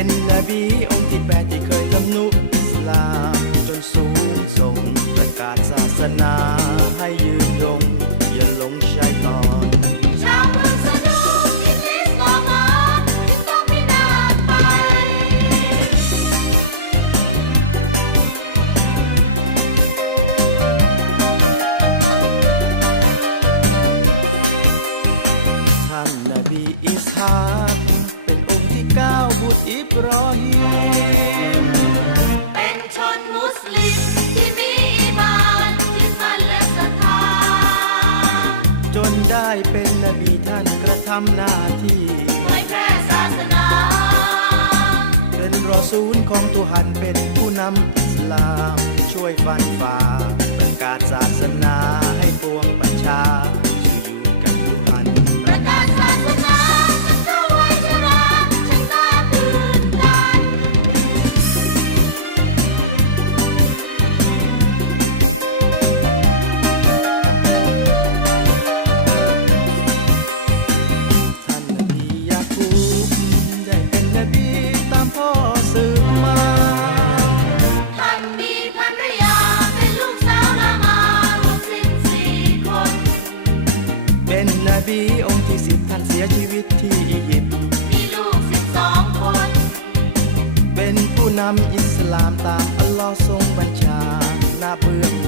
็นนบีองค์ที่แปดที่เคยทำนุสลามจนสูงส่งประกาศศาสนา อิบรอฮิมเป็นชนมุสลิมที่มีอีมานยึดมั่นและศรัทธาจนได้เป็นนบีท่านกระทำหน้าที่เผยแพร่ศาสนาเป็นรอซูลของตุหันเป็นผู้นำอิสลามช่วยฟันฝ่าประกาศศาสนาให้ปวงประชา บีองค์ที่สิบท่านเสียชีวิตที่อียิปต์มีลูกสิบสองคน เป็นผู้นำอิสลามตามอัลลอฮ์ทรงบัญชาหน้าเบื้องบนน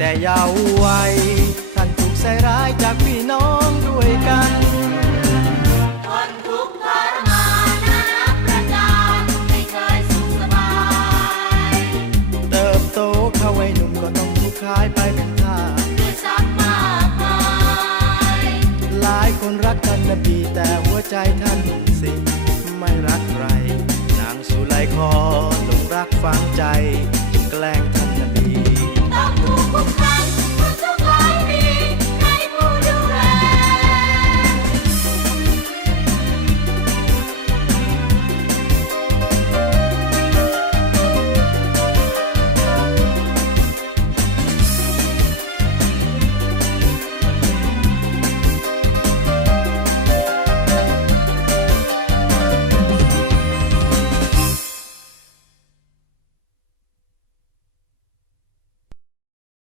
แต่เยาว์วัยท่านถูกใส่ร้ายจากพี่น้องด้วยกันทนทุกข์ทรมานนานับประการไม่เคยสุขสบายเติบโตเข้าวัยหนุ่มก็ต้องถูกขายไปเป็นทาสด้วยทรัพย์มากมายหลายคนรักท่านนบีแต่หัวใจท่านสิไม่รักใครนางสุไลคอหลงรักฝังใจ